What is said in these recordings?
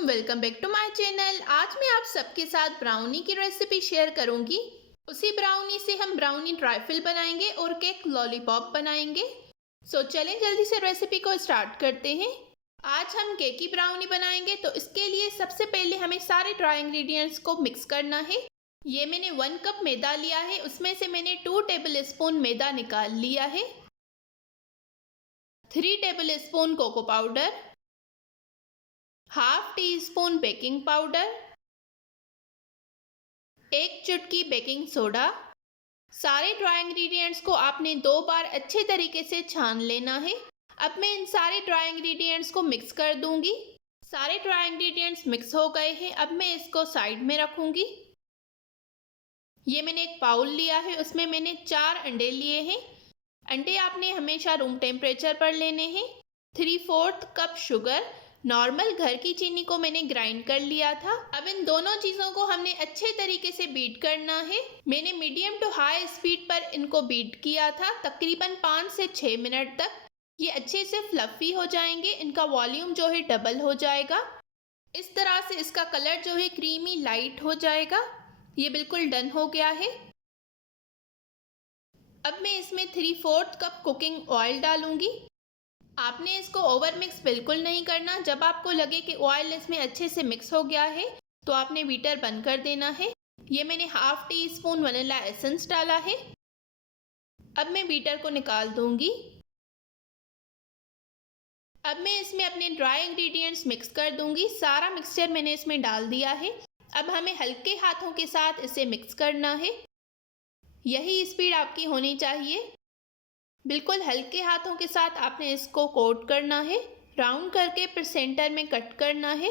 Welcome back to my channel. आज मैं आप सबके साथ ब्राउनी की रेसिपी शेयर करूंगी। उसी ब्राउनी से हम ब्राउनी ट्राइफल बनाएंगे और केक लॉलीपॉप बनाएंगे। चलें जल्दी से रेसिपी को स्टार्ट करते हैं। आज हम केक की ब्राउनी बनाएंगे, तो इसके लिए सबसे पहले हमें सारे ड्राई इंग्रेडिएंट्स को मिक्स करना है। ये मैंने 1 कप मैदा लिया है, उसमें से मैंने 2 टेबल स्पून मैदा निकाल लिया है। 3 tablespoon cocoa powder, half teaspoon baking powder, 1 चुटकी बेकिंग सोडा। सारे ड्राई इंग्रेडिएंट्स को आपने 2 बार अच्छे तरीके से छान लेना है। अब मैं इन सारे ड्राई इंग्रेडिएंट्स को मिक्स कर दूंगी। सारे ड्राई इंग्रेडिएंट्स मिक्स हो गए हैं। अब मैं इसको साइड में रखूंगी। ये मैंने एक बाउल लिया है, उसमें मैंने 4 अंडे लिए हैं। अंडे आपने हमेशा रूम टेम्परेचर पर लेने हैं। 3/4 कप शुगर, नॉर्मल घर की चीनी को मैंने ग्राइंड कर लिया था। अब इन दोनों चीज़ों को हमने अच्छे तरीके से बीट करना है। मैंने मीडियम टू हाई स्पीड पर इनको बीट किया था, तकरीबन 5 से 6 मिनट तक। ये अच्छे से फ्लफी हो जाएंगे, इनका वॉल्यूम जो है डबल हो जाएगा। इस तरह से इसका कलर जो है क्रीमी लाइट हो जाएगा। ये बिल्कुल डन हो गया है। अब मैं इसमें 3/4 कप कुकिंग ऑयल डालूंगी। आपने इसको ओवर मिक्स बिल्कुल नहीं करना। जब आपको लगे कि ऑयल इसमें अच्छे से मिक्स हो गया है, तो आपने बीटर बंद कर देना है। ये मैंने half tea spoon vanilla essence डाला है। अब मैं बीटर को निकाल दूंगी। अब मैं इसमें अपने ड्राई इंग्रेडिएंट्स मिक्स कर दूंगी। सारा मिक्सचर मैंने इसमें डाल दिया है। अब हमें हल्के हाथों के साथ इसे मिक्स करना है। यही स्पीड आपकी होनी चाहिए। बिल्कुल हल्के हाथों के साथ आपने इसको कोट करना है, राउंड करके फिर सेंटर में कट करना है।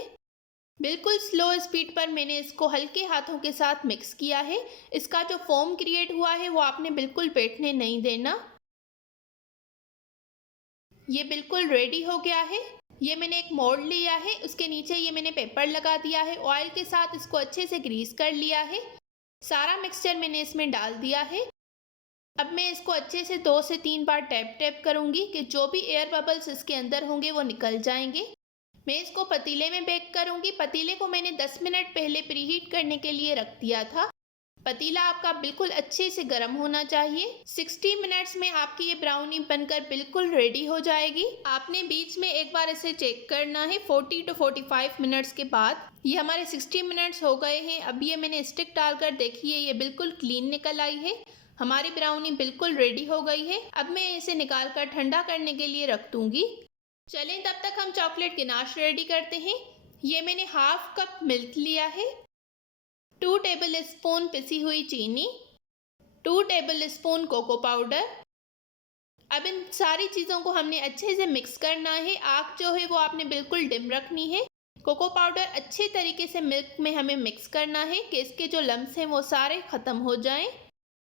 बिल्कुल स्लो स्पीड पर मैंने इसको हल्के हाथों के साथ मिक्स किया है। इसका जो फोम क्रिएट हुआ है वो आपने बिल्कुल बैठने नहीं देना। ये बिल्कुल रेडी हो गया है। ये मैंने एक मोल्ड लिया है, उसके नीचे ये मैंने पेपर लगा दिया है। ऑयल के साथ इसको अच्छे से ग्रीस कर लिया है। सारा मिक्सचर मैंने इसमें डाल दिया है। अब मैं इसको अच्छे से 2 से 3 बार टैप टैप करूंगी कि जो भी एयर बबल्स इसके अंदर होंगे वो निकल जाएंगे। मैं इसको पतीले में बेक करूंगी। पतीले को मैंने 10 मिनट पहले प्रीहीट करने के लिए रख दिया था। पतीला आपका बिल्कुल अच्छे से गर्म होना चाहिए। 60 मिनट्स में आपकी ये ब्राउनी बनकर बिल्कुल रेडी हो जाएगी। आपने बीच में एक बार इसे चेक करना है 40 to 45 मिनट्स के बाद। ये हमारे 60 मिनट्स हो गए हैं। अब ये मैंने स्टिक डालकर देखिए, ये बिल्कुल क्लीन निकल आई है। हमारी ब्राउनी बिल्कुल रेडी हो गई है। अब मैं इसे निकाल कर ठंडा करने के लिए रख दूंगी। चलें तब तक हम चॉकलेट गिनाश रेडी करते हैं। ये मैंने हाफ कप मिल्क लिया है, 2 टेबल स्पून पिसी हुई चीनी, 2 टेबल स्पून कोको पाउडर। अब इन सारी चीज़ों को हमने अच्छे से मिक्स करना है। आग जो है वो आपने बिल्कुल डिम रखनी है। कोको पाउडर अच्छे तरीके से मिल्क में हमें मिक्स करना है कि इसके जो लम्स हैं वो सारे ख़त्म हो जाएं।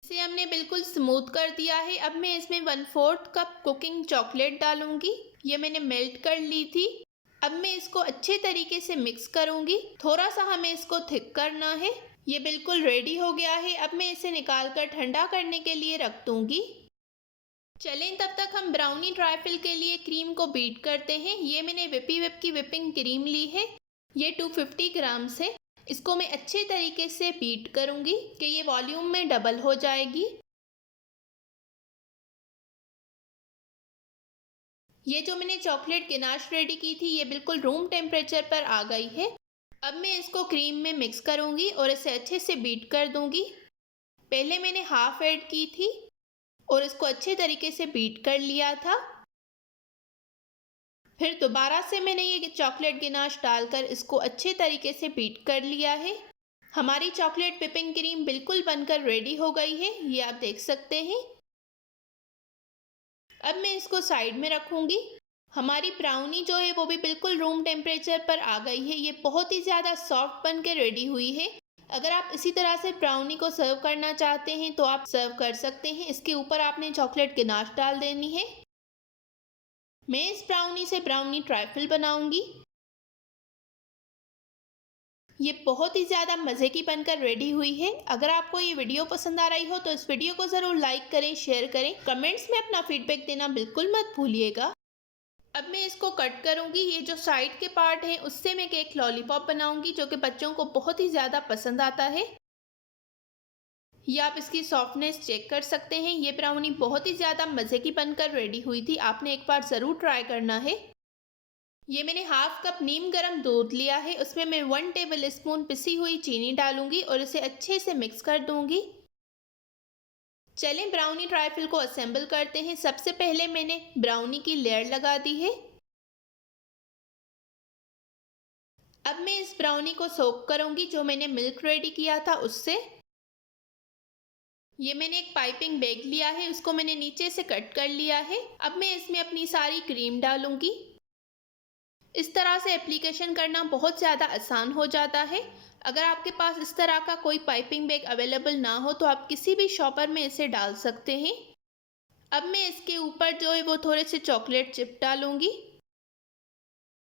इसे हमने बिल्कुल स्मूथ कर दिया है। अब मैं इसमें 1/4 कप कुकिंग चॉकलेट डालूंगी। ये मैंने मेल्ट कर ली थी। अब मैं इसको अच्छे तरीके से मिक्स करूंगी। थोड़ा सा हमें इसको थिक करना है। ये बिल्कुल रेडी हो गया है। अब मैं इसे निकाल कर ठंडा करने के लिए रख दूंगी। चलें तब तक हम ब्राउनी ट्राइफल के लिए क्रीम को बीट करते हैं। ये मैंने विपी विप की विपिंग क्रीम ली है। ये 250 ग्राम है। इसको मैं अच्छे तरीके से बीट करूंगी कि ये वॉल्यूम में डबल हो जाएगी। ये जो मैंने चॉकलेट गिनाश रेडी की थी, ये बिल्कुल रूम टेम्परेचर पर आ गई है। अब मैं इसको क्रीम में मिक्स करूंगी और इसे अच्छे से बीट कर दूंगी। पहले मैंने हाफ ऐड की थी और इसको अच्छे तरीके से बीट कर लिया था। फिर दोबारा से मैंने ये चॉकलेट गिनाश डालकर इसको अच्छे तरीके से बीट कर लिया है। हमारी चॉकलेट व्हिपिंग क्रीम बिल्कुल बनकर रेडी हो गई है, ये आप देख सकते हैं। अब मैं इसको साइड में रखूंगी। हमारी ब्राउनी जो है वो भी बिल्कुल रूम टेम्परेचर पर आ गई है। ये बहुत ही ज़्यादा सॉफ्ट बन के रेडी हुई है। अगर आप इसी तरह से ब्राउनी को सर्व करना चाहते हैं तो आप सर्व कर सकते हैं। इसके ऊपर आपने चॉकलेट गिनाश डाल देनी है। मैं इस ब्राउनी से ब्राउनी ट्राइफल बनाऊंगी। ये बहुत ही ज़्यादा मज़े की बनकर रेडी हुई है। अगर आपको ये वीडियो पसंद आ रही हो तो इस वीडियो को ज़रूर लाइक करें, शेयर करें। कमेंट्स में अपना फीडबैक देना बिल्कुल मत भूलिएगा। अब मैं इसको कट करूंगी। ये जो साइड के पार्ट हैं उससे मैं केक लॉलीपॉप बनाऊंगी, जो कि बच्चों को बहुत ही ज़्यादा पसंद आता है। ये आप इसकी सॉफ्टनेस चेक कर सकते हैं। ये ब्राउनी बहुत ही ज़्यादा मज़े की बनकर रेडी हुई थी। आपने एक बार ज़रूर ट्राई करना है। ये मैंने हाफ कप नीम गर्म दूध लिया है, उसमें मैं 1 टेबल स्पून पिसी हुई चीनी डालूंगी और इसे अच्छे से मिक्स कर दूंगी। चलें ब्राउनी ट्राइफल को असेंबल करते हैं। सबसे पहले मैंने ब्राउनी की लेयर लगा दी है। अब मैं इस ब्राउनी को सोक करूंगी जो मैंने मिल्क रेडी किया था उससे। ये मैंने एक पाइपिंग बैग लिया है, उसको मैंने नीचे से कट कर लिया है। अब मैं इसमें अपनी सारी क्रीम डालूंगी। इस तरह से एप्लीकेशन करना बहुत ज़्यादा आसान हो जाता है। अगर आपके पास इस तरह का कोई पाइपिंग बैग अवेलेबल ना हो तो आप किसी भी शॉपर में इसे डाल सकते हैं। अब मैं इसके ऊपर जो है वो थोड़े से चॉकलेट चिप डालूंगी।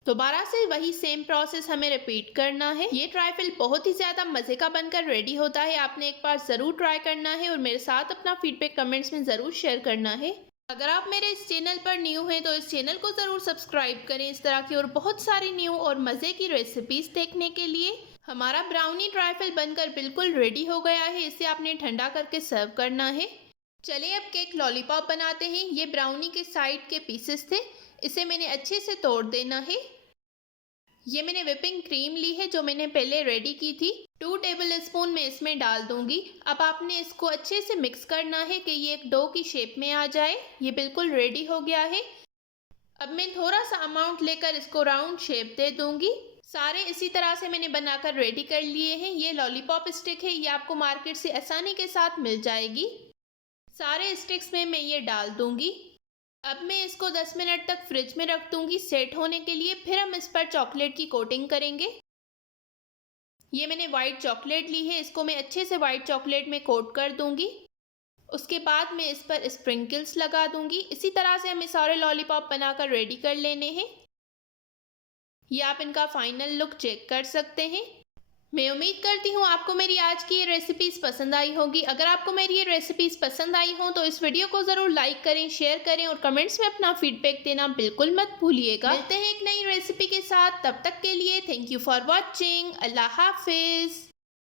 दोबारा से वही सेम प्रोसेस हमें रिपीट करना है। ये ट्राइफल बहुत ही ज़्यादा मज़े का बनकर रेडी होता है। आपने एक बार ज़रूर ट्राई करना है और मेरे साथ अपना फीडबैक कमेंट्स में ज़रूर शेयर करना है। अगर आप मेरे इस चैनल पर न्यू हैं तो इस चैनल को ज़रूर सब्सक्राइब करें इस तरह की और बहुत सारी न्यू और मज़े की रेसिपीज़ देखने के लिए। हमारा ब्राउनी ट्राइफल बनकर बिल्कुल रेडी हो गया है। इसे आपने ठंडा करके सर्व करना है। चलिए अब केक लॉलीपॉप बनाते हैं। ये ब्राउनी के साइड के पीसेस थे, इसे मैंने अच्छे से तोड़ देना है। ये मैंने व्हिपिंग क्रीम ली है जो मैंने पहले रेडी की थी। 2 टेबल स्पून मैं इसमें डाल दूंगी। अब आपने इसको अच्छे से मिक्स करना है कि ये एक डो की शेप में आ जाए। ये बिल्कुल रेडी हो गया है। अब मैं थोड़ा सा अमाउंट लेकर इसको राउंड शेप दे दूंगी। सारे इसी तरह से मैंने बनाकर रेडी कर लिए हैं। ये लॉलीपॉप स्टिक है, ये आपको मार्केट से आसानी के साथ मिल जाएगी। सारे स्टिक्स में मैं ये डाल दूंगी। अब मैं इसको 10 मिनट तक फ्रिज में रख दूंगी सेट होने के लिए। फिर हम इस पर चॉकलेट की कोटिंग करेंगे। ये मैंने वाइट चॉकलेट ली है, इसको मैं अच्छे से वाइट चॉकलेट में कोट कर दूंगी। उसके बाद मैं इस पर स्प्रिंकल्स लगा दूंगी। इसी तरह से हमें सारे लॉलीपॉप बनाकर रेडी कर लेने हैं। ये आप इनका फाइनल लुक चेक कर सकते हैं। मैं उम्मीद करती हूँ आपको मेरी आज की ये रेसिपीज़ पसंद आई होगी। अगर आपको मेरी ये रेसिपीज़ पसंद आई हो तो इस वीडियो को ज़रूर लाइक करें, शेयर करें और कमेंट्स में अपना फीडबैक देना बिल्कुल मत भूलिएगा। मिलते हैं एक नई रेसिपी के साथ, तब तक के लिए थैंक यू फॉर वॉचिंग। अल्लाह हाफिज़।